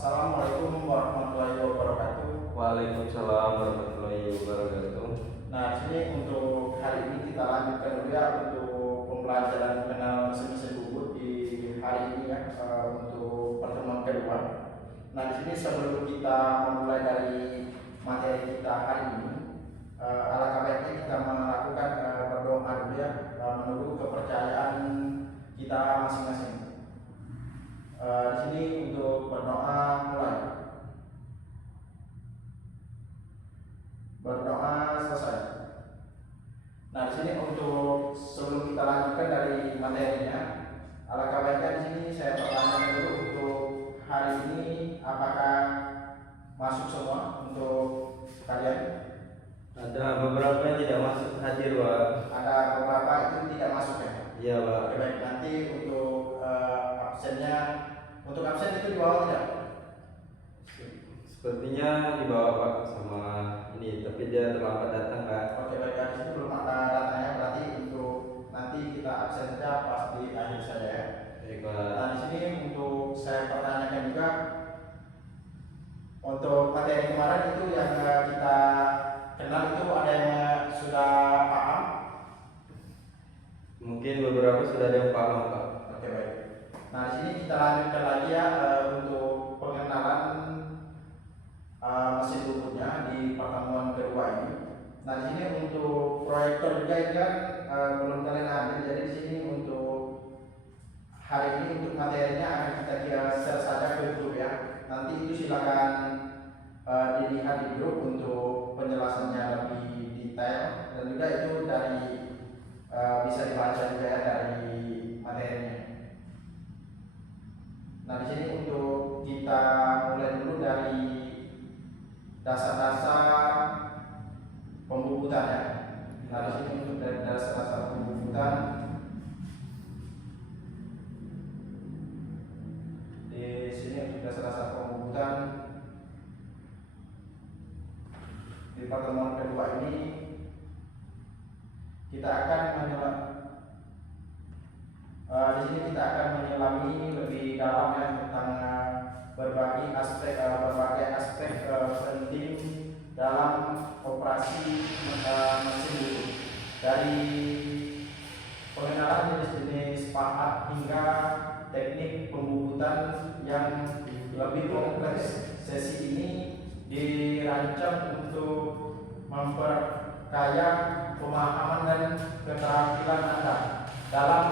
Assalamualaikum warahmatullahi wabarakatuh. Waalaikumsalam warahmatullahi wabarakatuh. Nah, di sini untuk hari ini kita lanjutkan dulu ya untuk pembelajaran mengenal mesin-mesin bubut di hari ini ya untuk pertemuan kedua. Nah, di sini sebelum kita memulai dari materi kita hari ini, alangkah baiknya kita melakukan berdoa dulu ya menurut kepercayaan kita masing-masing. Di sini untuk berdoa mulai. Berdoa selesai. Nah, di sini untuk sebelum kita lanjutkan dari materinya, alangkah baiknya di sini saya pertanyakan dulu untuk hari ini apakah masuk semua untuk kalian? Ada beberapa yang tidak masuk hadir, Pak. Ada beberapa itu tidak masuk ya? Iya, Pak. Oke, baik, nanti untuk absennya, untuk absen itu di bawah tidak? Sepertinya dibawa Pak sama ini, tapi dia terlambat datang, Kak. Oke, baik, di sini belum ada datanya, berarti untuk nanti kita absennya pas di akhir saja ya. Baik, Pak. Nah, di sini untuk saya pertanyakan juga untuk materi kemarin itu yang kita kenal itu ada yang sudah paham? Mungkin beberapa sudah ada yang paham, Pak. Oke, baik. Nah, di sini kita lanjutkan lagi ya untuk pengenalan mesin bubutnya di pertemuan kedua ini. Nah, di sini untuk proyektor juga ini kan belum kalian ambil, jadi di sini untuk hari ini untuk materinya akan kita share saja ke grup ya. Nanti itu silakan dilihat di grup untuk penjelasannya lebih detail dan juga itu dari bisa dibaca juga ya dari materinya. Nah, di sini untuk kita mulai dulu dari dasar-dasar pembubutan ya. Nah, di sini untuk dari dasar-dasar pembubutan di sini untuk dasar-dasar pembubutan di pertemuan kedua ini kita akan di sini kita akan menyelami lebih dalam ya tentang berbagai aspek penting dalam operasi mesin bubut, dari pengenalan jenis-jenis pahat hingga teknik pembubutan yang lebih kompleks. Sesi ini dirancang untuk memperkaya pemahaman dan keterampilan Anda dalam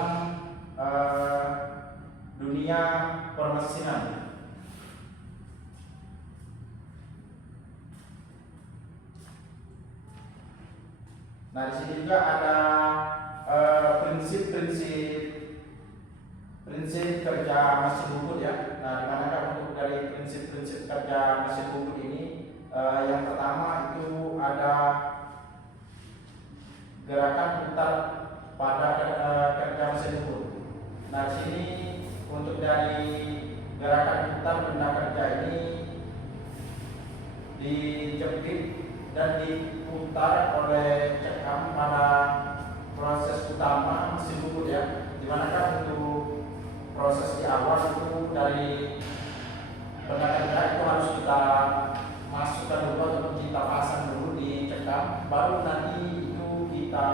dunia permesinan. Nah, di sini juga ada prinsip kerja mesin bubut ya. Nah, dimanakah untuk dari prinsip kerja mesin bubut ini, yang pertama itu ada gerakan putar pada kerja mesin bubut. Nah, di sini untuk dari gerakan putar benda kerja ini dijepit dan diputar oleh cekam pada proses utama mesin bubut ya. Dimanakah untuk proses di awal itu dari benda kerja itu harus kita masukkan dulu atau kita pasang dulu di cekam, baru nanti itu kita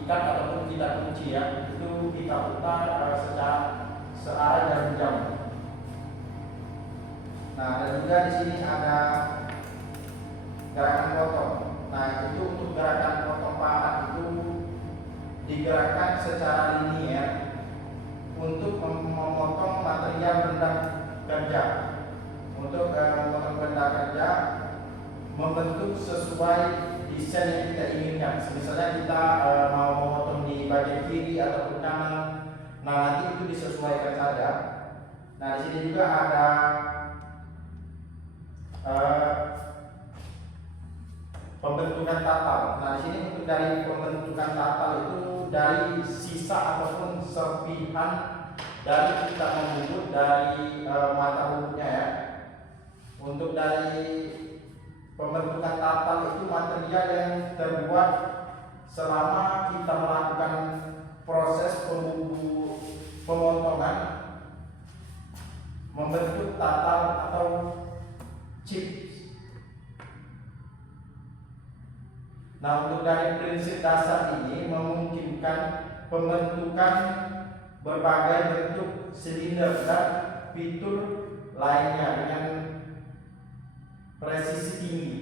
ikat ataupun kita kunci ya, itu kita putar secara searah jarum jam. Nah, dan juga di sini ada gerakan potong. Nah, itu untuk gerakan potong pahat itu digerakkan secara linier untuk memotong material benda kerja. Untuk memotong benda kerja membentuk sesuai desain yang kita inginkan. Misalnya kita mau memotong di bagian kiri ataupun kanan, nah nanti itu disesuaikan saja. Nah, di sini juga ada pembentukan tatal. Nah, di sini untuk dari pembentukan tatal itu dari sisa ataupun serpihan dari kita membubut dari mata bubutnya ya. Untuk dari pembentukan tatal itu material yang terbuat selama kita melakukan proses pemotongan membentuk tatal atau chip. Nah, untuk dari prinsip dasar ini memungkinkan pembentukan berbagai bentuk silinder dan fitur lainnya dengan presisi tinggi.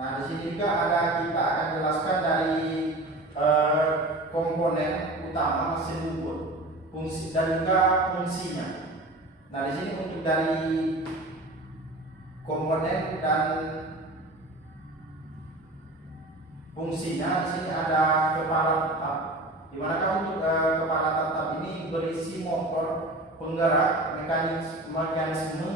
Nah, di sini juga kita akan jelaskan dari komponen utama mesin bubur, fungsi dan juga fungsinya. Nah, di sini untuk dari komponen dan fungsinya, di sini ada kepala tetap. Di mana untuk kepala tetap ini berisi motor penggerak, mekanisme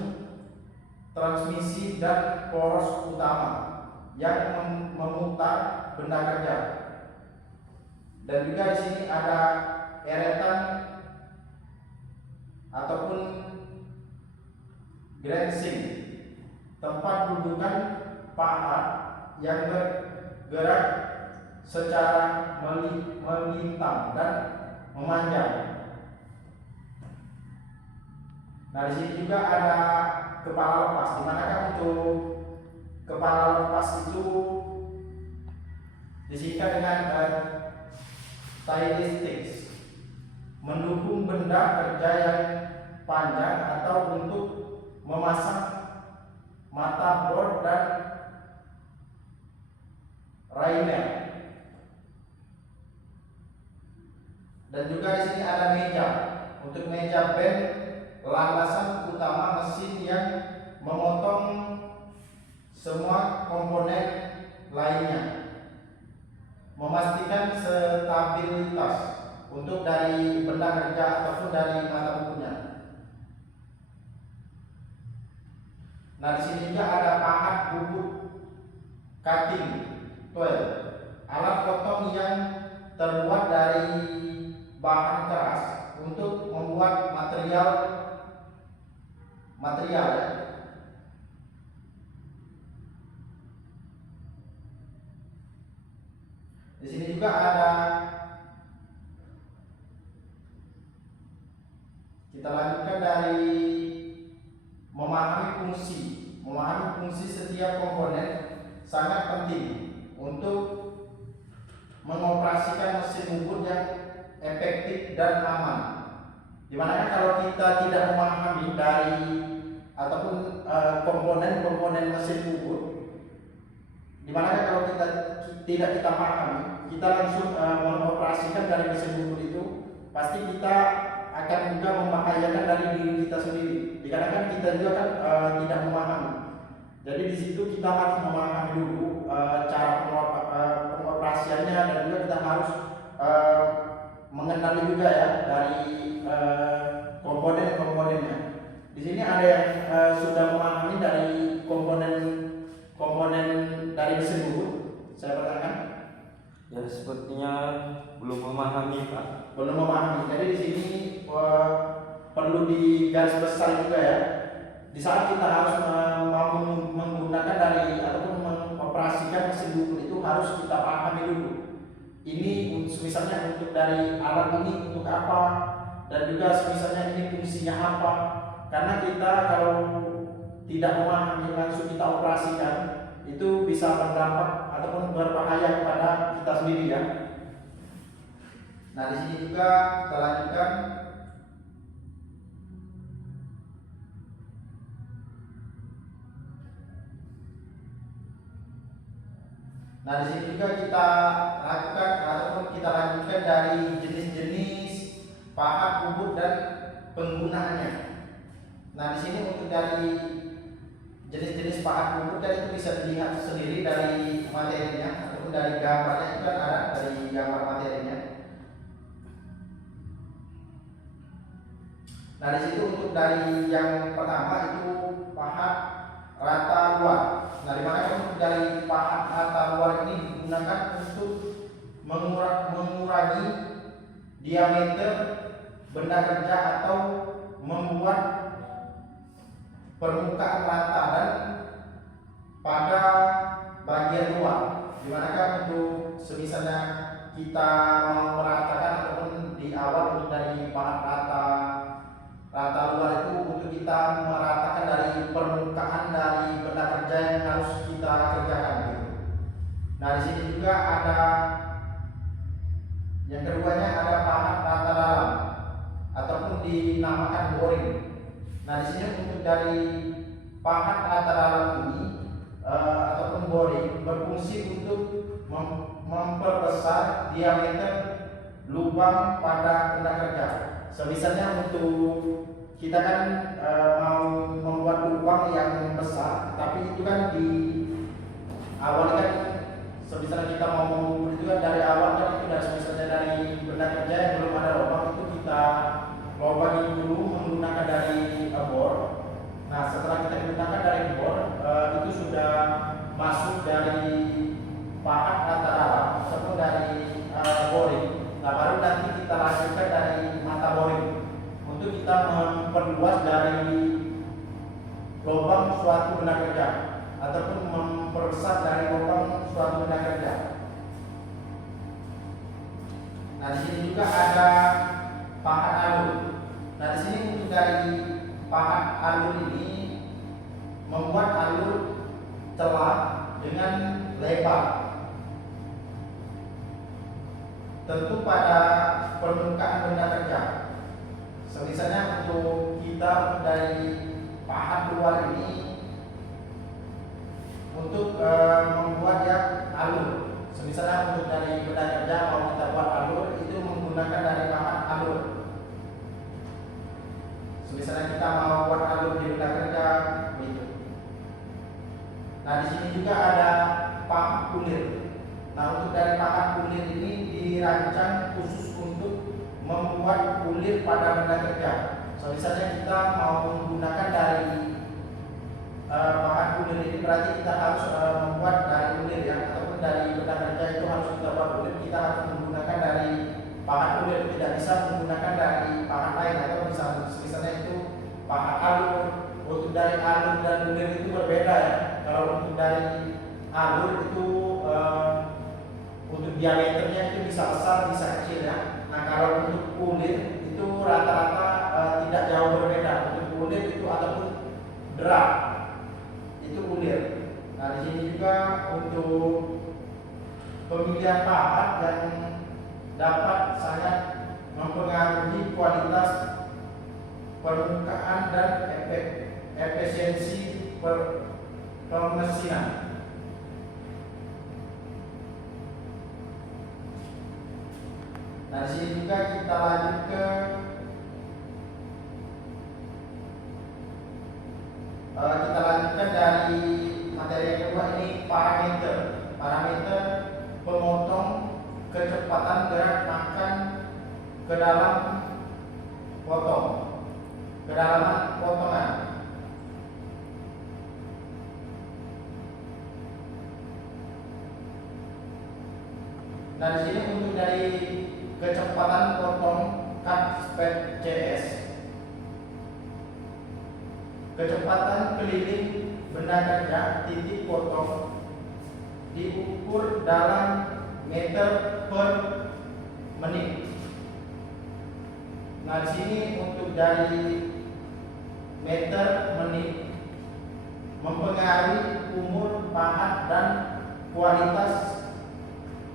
transmisi dan poros utama yang memutar benda kerja. Dan juga di sini ada eretan ataupun grensing, tempat dudukan pahat yang bergerak secara melintang dan memanjang. Nah, di sini juga ada kepala lepas, di mana untuk kepala lepas itu disingkat dengan stylistics, mendukung benda kerja yang panjang atau untuk memasang mata bor dan rainer. Dan juga di sini ada meja, untuk meja band, landasan utama mesin yang memotong semua komponen lainnya, memastikan stabilitas untuk dari benda kerja ataupun dari mata bukunya. Nah, di sini juga ada pahat bubut cutting tool, alat potong yang terbuat dari bahan keras untuk membuat material ya. Di sini juga ada, kita lanjutkan dari memahami fungsi setiap komponen sangat penting untuk mengoperasikan mesin bubut yang efektif dan aman. Dimana kalau kita tidak memahami dari ataupun komponen mesin bubut, dimana kalau kita tidak pahami, kita langsung mengoperasikan dari mesin bubut itu, pasti kita akan juga membahayakan dari diri kita sendiri. Dikarenakan kita juga kan tidak memahami. Jadi di situ kita harus memahami dulu cara pengoperasiannya, dan juga kita harus mengenali juga ya dari komponen-komponennya. Di sini ada yang sudah memahami dari komponen dari mesin bubut. Saya pertanyakan. Ya, sepertinya belum memahami, Pak. Belum memahami. Jadi di sini perlu digaris besar juga ya. Di saat kita harus menggunakan dari ataupun mengoperasikan mesin bubut itu harus kita pahami dulu. Ini misalnya untuk dari alat ini untuk apa, dan juga misalnya ini fungsinya apa. Karena kita kalau tidak memahami langsung kita operasikan, itu bisa berdampak ataupun berbahaya kepada kita sendiri ya. Nah, di sini juga kita lanjutkan. Nah, di sini juga kita lakukan ataupun kita lanjutkan dari jenis-jenis pahat bubut dan penggunaannya. Nah, di sini untuk dari jenis-jenis pahat bubut kan itu bisa dilihat sendiri dari materinya ataupun dari gambarnya, itu kan ada dari gambar materinya. Nah, di situ untuk dari yang pertama itu pahat rata luar. Nah, dimana untuk dari pahat rata luar ini digunakan untuk mengurangi diameter benda kerja atau membuat permukaan rata dan pada Dimanakah untuk semisalnya kita mau meratakan ataupun di awal untuk dari pahat rata luar itu untuk kita meratakan dari permukaan dari benda kerja yang harus kita kerjakan gitu. Nah di sini juga ada yang keduanya, ada pahat rata dalam ataupun dinamakan boring. Nah di sini untuk dari pahat rata dalam ini ataupun boring berfungsi untuk memperbesar diameter lubang pada benda kerja. Misalnya untuk kita kan mau membuat lubang yang besar, tapi itu kan di awal kan misalnya kita mau mengukur itu kan dari awal kan itu dari misalnya dari benda kerja yang belum ada lubang itu kita lobangi dulu menggunakan dari bor. Nah setelah kita gunakan dari bor itu sudah masuk dari pahat rata dalam ataupun dari boring. Nah baru nanti kita lanjutkan dari mata boring untuk kita memperluas dari lubang suatu benda kerja ataupun memperbesar dari lubang suatu benda kerja. Nah di sini juga ada pahat alur. Nah di sini untuk dari pahat alur ini membuat alur celah dengan lebar. Tentu pada permukaan benda kerja. Misalnya untuk kita dari pahat luar ini untuk membuat ya alur. Misalnya untuk dari benda kerja mau kita buat alur itu menggunakan dari pahat alur. Misalnya kita mau buat alur di benda kerja begitu. Nah di sini juga ada pahat kulir. Nah untuk dari pahat kulir ini dirancang khusus untuk membuat kulir pada benda kerja. Misalnya kita mau menggunakan dari pahat kulir ini berarti kita harus membuat dari kulir ya, ataupun dari benda kerja itu harus kita buat kulir. Kita harus menggunakan dari pahat kulir, tidak bisa menggunakan dari pahat lain atau misalnya itu pahat alur. Untuk dari alur dan kulir itu berbeda ya. Kalau untuk dari alur itu untuk diameternya itu bisa besar bisa kecil ya. Nah kalau untuk kulir itu rata-rata tidak jauh berbeda. Untuk kulir itu ataupun derap itu kulir. Nah di sini juga untuk pemilihan pahat yang dapat sangat mempengaruhi kualitas permukaan dan efisiensi pemesinan. Nah, di sini juga kita lanjut ke kita lanjutkan dari materi yang kedua ini parameter. Parameter pemotong kecepatan gerak makan ke dalam kedalaman potongan. Nah, di sini untuk dari kecepatan potong cut speed CS, kecepatan keliling benda kerja titik potong diukur dalam meter per menit. Nah di sini untuk dari meter menit mempengaruhi umur pahat dan kualitas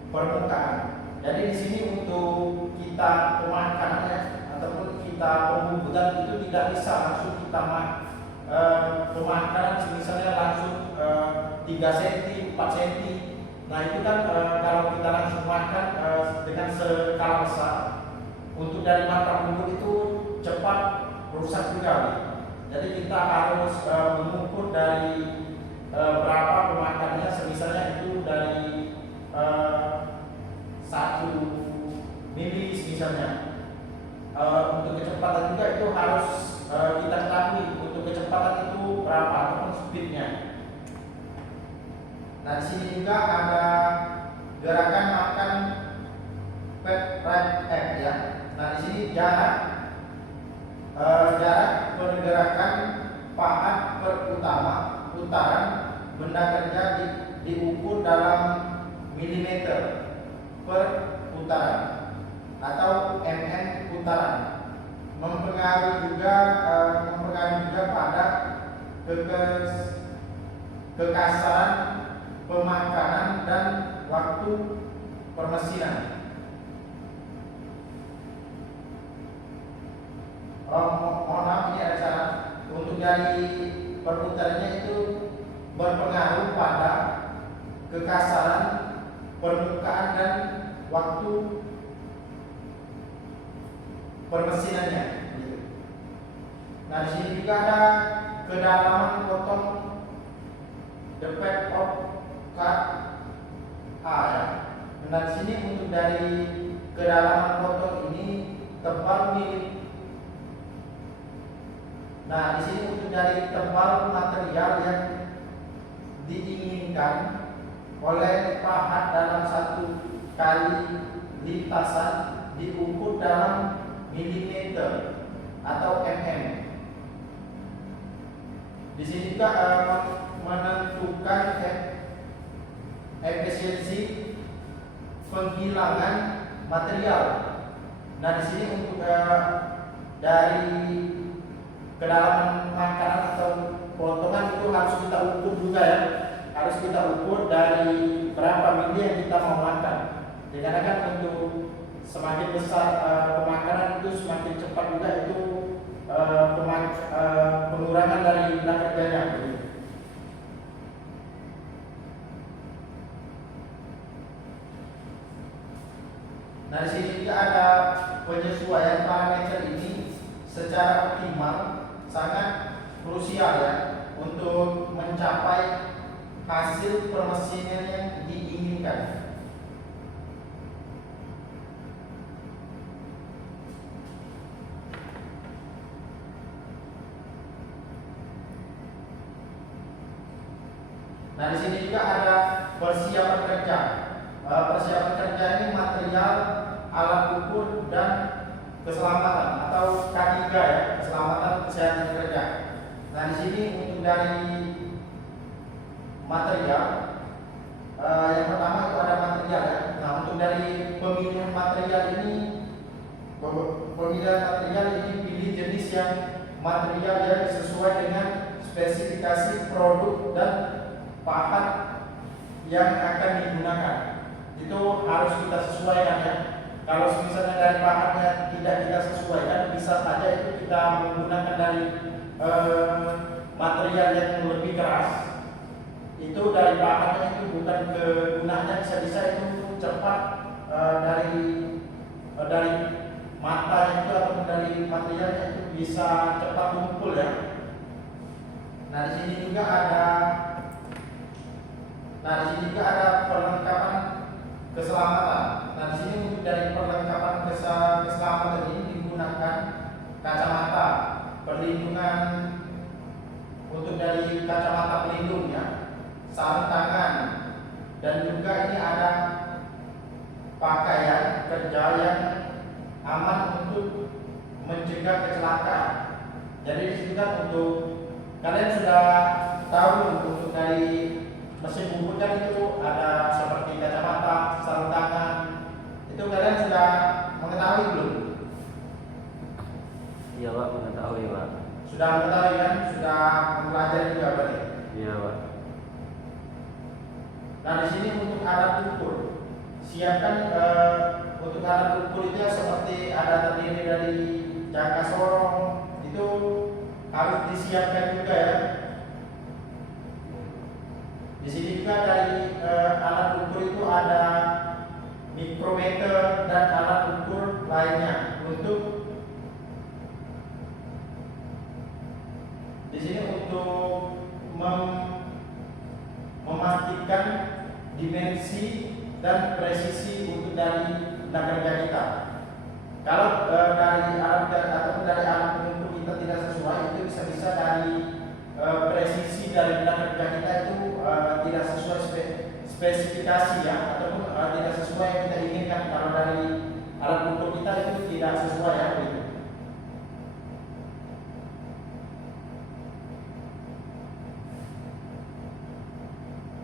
permukaan. Jadi di sini untuk kita pemakanannya ataupun kita pembubutan itu tidak bisa langsung kita pemakanan misalnya langsung 3 cm, 4 cm. Nah itu kan kalau kita langsung makan dengan skala besar, untuk dari mata bubuk itu cepat rusak juga. Jadi kita harus mengukur dari berapa pemakannya, misalnya itu dari 1 mili misalnya. Untuk kecepatan juga itu harus kita ketahui untuk kecepatan itu berapa ataupun speednya. Nah di sini juga ada gerakan makan pet right F ya. Nah di sini jarak pergerakan pahat per putaran benda kerja diukur dalam milimeter per putaran atau mm putaran. Mempengaruhi juga pada kekasaran pemakanan dan waktu permesinan. Mohon maaf, ini ada syarat. Untuk dari perputarannya itu berpengaruh pada kekasaran permukaan dan waktu permesinannya. Nah, di sini juga ada kedalaman potong depth of cut A ya. Nah, di sini untuk dari kedalaman potong ini tebal milim. Nah, di sini untuk dari tebal material yang diinginkan oleh pahat dalam satu kali lintasan diukur dalam milimeter atau mm. Di sini juga menentukan efisiensi penghilangan material. Nah, di sini untuk dari kedalaman makanan atau potongan itu harus kita ukur juga ya. Harus kita ukur dari berapa mili yang kita mau makan. Dikarenakan untuk semakin besar pemakanan itu semakin cepat juga itu pengurangan dari tenaga kerjanya. Nah, di sini juga ada penyesuaian parameter ini secara optimal sangat krusial ya untuk mencapai hasil permesinan yang diinginkan. Nah, di sini juga ada persiapan kerja. Persiapan kerja ini material, alat ukur dan keselamatan atau K3 ya, keselamatan kesehatan kerja. Nah, di sini untuk dari material yang pertama itu ada material ya. Nah, untuk dari pemilihan material ini pilih jenis yang material yang sesuai dengan spesifikasi produk dan pahat yang akan digunakan. Itu harus kita sesuaikan ya. Kalau misalnya dari pahatnya tidak kita sesuaikan, bisa saja itu kita menggunakan dari material yang lebih keras. Itu dari pahatnya itu bukan kegunaannya, bisa-bisa itu cepat dari matanya itu atau dari materialnya itu bisa cepat tumpul ya. Nah, di sini juga ada perlengkapan keselamatan. Nah, di sini untuk dari perlengkapan keselamatan ini digunakan kacamata perlindungan, untuk dari kacamata pelindung ya, sarung tangan, dan juga ini ada pakaian kerja yang aman untuk mencegah kecelakaan. Jadi di sini kan untuk kalian sudah tahu untuk dari mesin bubut kan itu ada seperti kacamata, sarung tangan. Itu kalian sudah mengetahui belum? Iya Pak, mengetahui Pak. Sudah mengetahui kan? Sudah mempelajari juga berarti? Iya Pak. Nah, di sini untuk alat ukur, siapkan untuk alat ukur itu seperti ada terdiri dari jangka sorong, itu harus disiapkan juga ya. Di sini juga dari alat ukur itu ada mikrometer dan alat ukur lainnya untuk di sini untuk memastikan dimensi dan presisi untuk dari tenaga kerja kita. Kalau dari alat ataupun dari alat pengukur kita tidak sesuai, itu bisa-bisa dari presisi dari tenaga kerja kita itu tidak sesuai spesifikasi ya, ataupun tidak sesuai yang kita inginkan. Kalau dari alat ukur kita itu tidak sesuai ya begitu.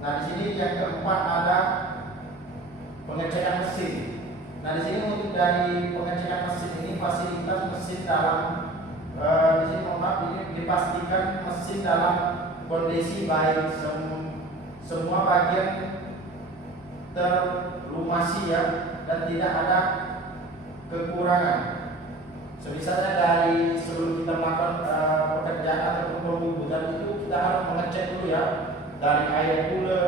Nah, di sini yang keempat ada pengecekan mesin. Nah, di sini untuk dari pengecekan mesin ini fasilitas mesin dalam di sini ini dipastikan mesin dalam kondisi baik, semua bagian terlumasi ya, dan tidak ada kekurangan. Misalnya dari sebelum kita melakukan pekerjaan ataupun pembubutan itu kita harus mengecek dulu ya, dari air cooler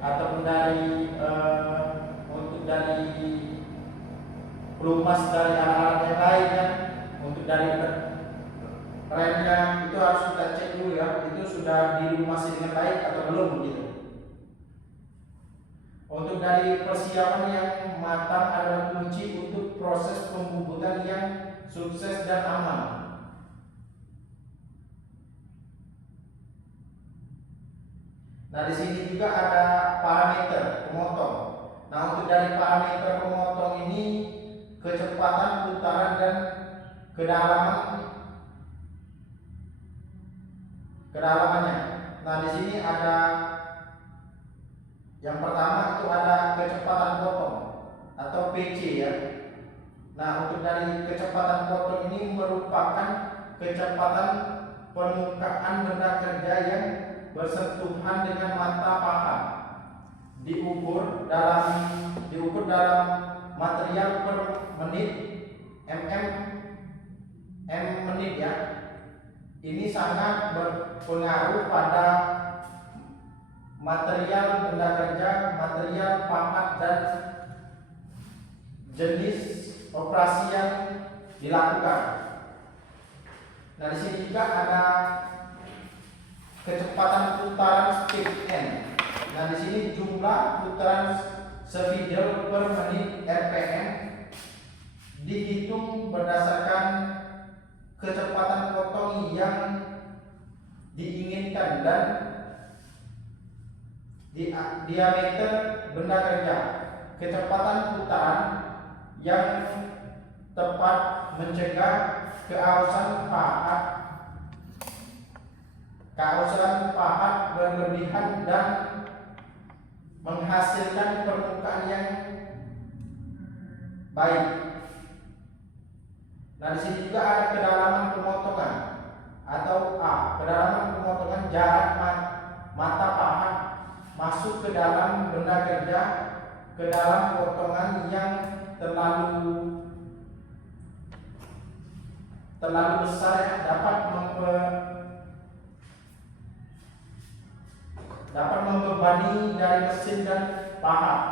ataupun dari untuk dari pelumas dari alat-alat yang lain ya, untuk dari remnya itu harus kita cek dulu ya, itu sudah dilumasi dengan baik atau belum gitu. Untuk dari persiapan yang matang adalah kunci untuk proses pembubutan yang sukses dan aman. Nah, di sini juga ada parameter pemotong. Nah, untuk dari parameter pemotong ini kecepatan putaran dan kedalamannya. Nah, di sini ada yang pertama itu ada kecepatan potong atau PC ya. Nah, untuk dari kecepatan potong ini merupakan kecepatan permukaan benda kerja yang bersentuhan dengan mata paha, diukur dalam material per menit menit ya. Ini sangat berpengaruh pada material benda kerja, material pahat dan jenis operasi yang dilakukan. Nah, di sini juga ada kecepatan putaran speed N. Nah, di sini jumlah putaran spidol per menit RPM dihitung berdasarkan kecepatan potong yang diinginkan dan diameter benda kerja. Kecepatan putaran yang tepat mencegah keausan pahat berlebihan dan menghasilkan permukaan yang baik. Nah, di sini juga ada kedalaman pemotongan atau A. Kedalaman pemotongan jarak mata pahat masuk ke dalam benda kerja ke dalam potongan yang terlalu besar yang dapat membebani dari mesin dan pahat.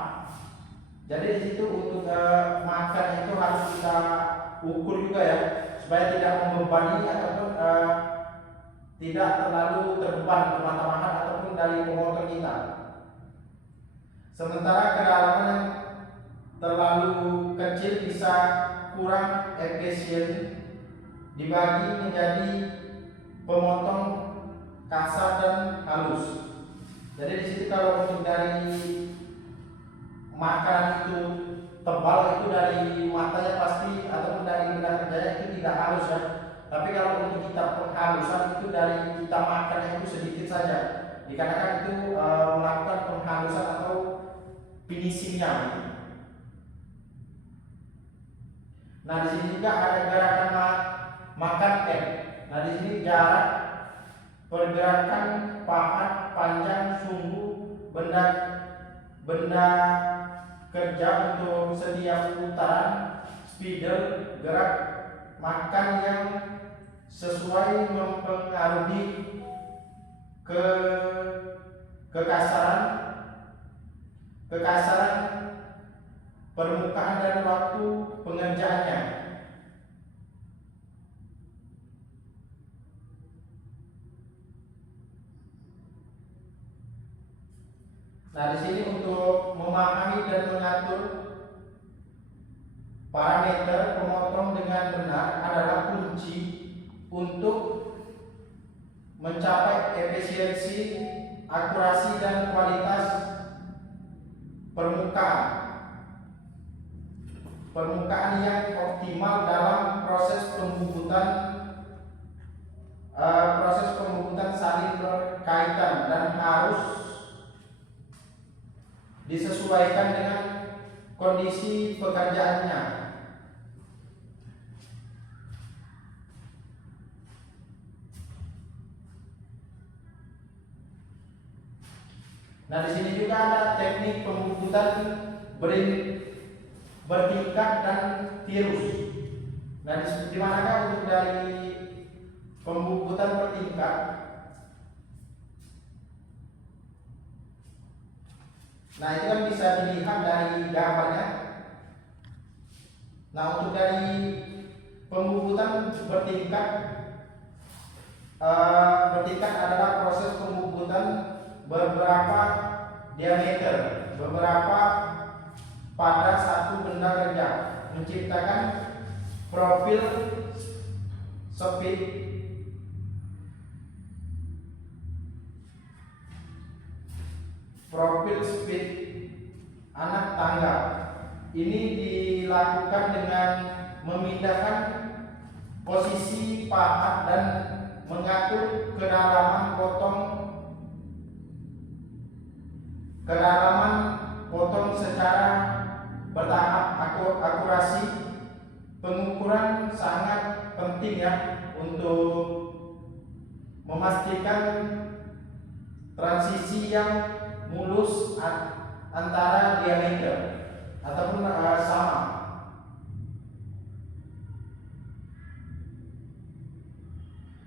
Jadi di situ untuk makan itu harus kita ukur juga ya, supaya tidak membebani ataupun tidak terlalu terbeban ke mata pahat ataupun dari pemotong kita. Sementara kedalaman yang terlalu kecil bisa kurang efisien dibagi menjadi pemotong kasar dan halus. Jadi di situ kalau untuk dari makanan itu tebal itu dari matanya pasti ataupun dari benda kerjanya itu tidak halus ya. Tapi kalau untuk kita penghalusan itu dari kita makannya itu sedikit saja. Dikarenakan itu melakukan penghalusan atau finishingnya. Nah, di sini juga ada gerakan makan M. Nah, di sini jarak pergerakan pahat panjang sungguh benda kerja untuk setiap putaran spidol gerak makan yang sesuai mempengaruhi kekasaran permukaan dan waktu pengerjaannya. Nah, di sini untuk memahami dan mengatur parameter pemotong dengan benar adalah kunci untuk mencapai efisiensi, akurasi dan kualitas permukaan yang optimal dalam proses pembubutan saling berkaitan dan harus disesuaikan dengan kondisi pekerjaannya. Nah, di sini juga ada teknik pembubutan bertingkat dan tirus. Nah, di manakah untuk dari pembubutan bertingkat? Nah, itu kan bisa dilihat dari gambarnya. Nah, untuk dari pembubutan bertingkat, adalah proses pembubutan beberapa diameter, beberapa pada satu benda kerja, menciptakan profil speed anak tangga. Ini dilakukan dengan memindahkan posisi pahat dan mengatur kedalaman potong secara bertahap. Akurasi pengukuran sangat penting ya, untuk memastikan transisi yang mulus antara diameter ataupun sama.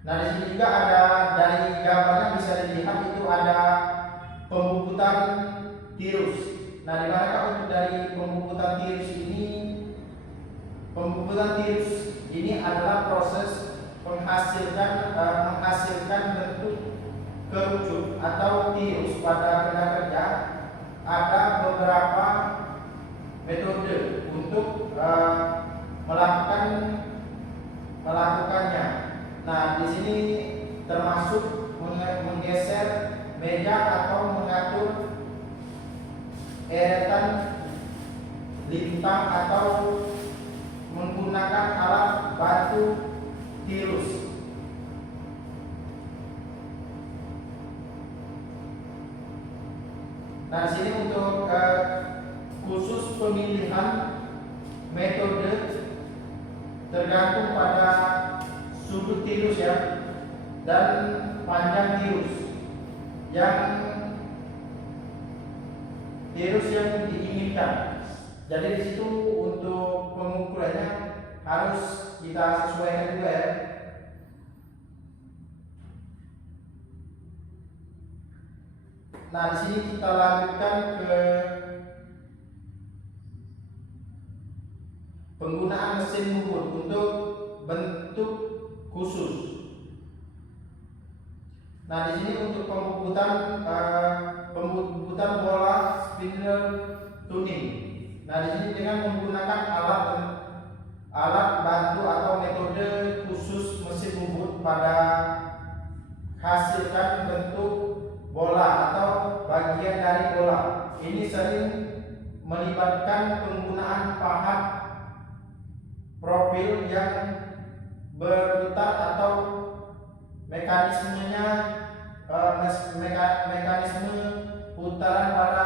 Nah, di sini juga ada dari gambarnya bisa dilihat itu ada pembubutan tirus. Nah, di manakah untuk dari pembubutan tirus ini? Pembubutan tirus ini adalah proses menghasilkan bentuk kerucut atau tirus pada benda kerja. Ada beberapa metode untuk melakukannya. Nah, di sini termasuk menggeser meja atau mengatur eretan lintang atau menggunakan alat bantu tirus. Nah, di sini untuk khusus pemilihan metode tergantung pada sudut tirus ya, dan panjang tirus yang diinginkan. Jadi di situ untuk pengukurannya harus kita sesuaikan juga ya. Nah, di sini kita lanjutkan ke penggunaan mesin bubut untuk bentuk khusus. Nah, di sini untuk pembubutan bola spindle tuning. Nah, di sini dengan menggunakan alat bantu atau metode khusus mesin bubut pada hasilkan bentuk bola atau bagian dari bola. Ini sering melibatkan penggunaan pahat profil yang berputar atau mekanisme putaran pada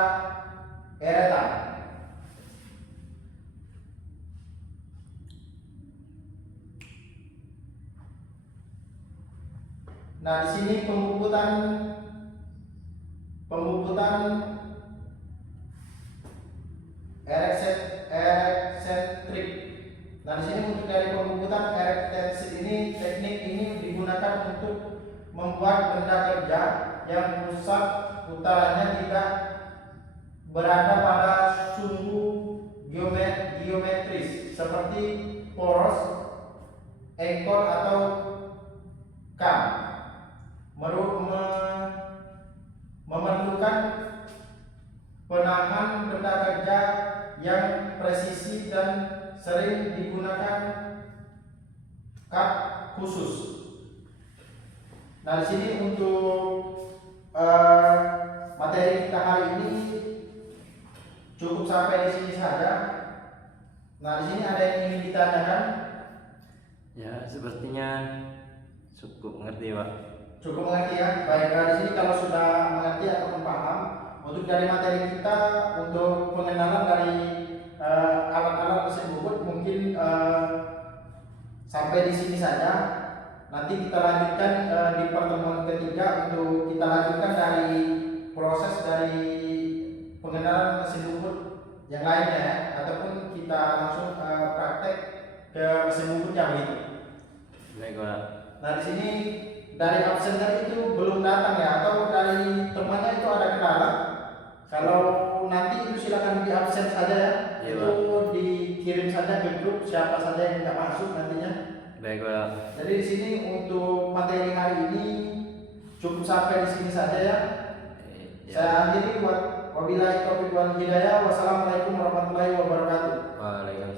eretan. Nah, di sini pembubutan ereksentrik. Nah, di sini untuk dari pembubutan ereksentrik ini, teknik ini digunakan untuk membuat benda kerja yang pusat putarannya tidak berada pada sumbu geometris seperti poros, engkol atau kam. Memerlukan penahan benda kerja yang presisi dan sering digunakan cut khusus. Nah, di sini untuk materi kita hari ini cukup sampai di sini saja. Nah, di sini ada yang ingin ditanyakan? Ya, sepertinya cukup mengerti, Pak. Cukup mengerti ya. Baik, di sini kalau sudah mengerti ataupun paham, untuk dari materi kita untuk pengenalan dari sampai di sini saja. Nanti kita lanjutkan di pertemuan ketiga untuk kita lanjutkan dari proses dari pengenalan mesin bubut yang lainnya ya, ataupun kita langsung praktek ke mesin bubutnya begitu. Baik Pak. Nah di sini dari absennya itu belum datang ya, atau dari temannya itu ada kenalan. Kalau nanti itu silakan di absen saja ya. Iya, Itu dikirim saja ke grup siapa saja yang tidak masuk nantinya. Baik Pak. Jadi di sini untuk materi hari ini cukup sampai di sini saja ya. Ya. Saya akhiri wabillahi taufiq wal hidayah. Wassalamualaikum warahmatullahi wabarakatuh. Waalaikumsalam.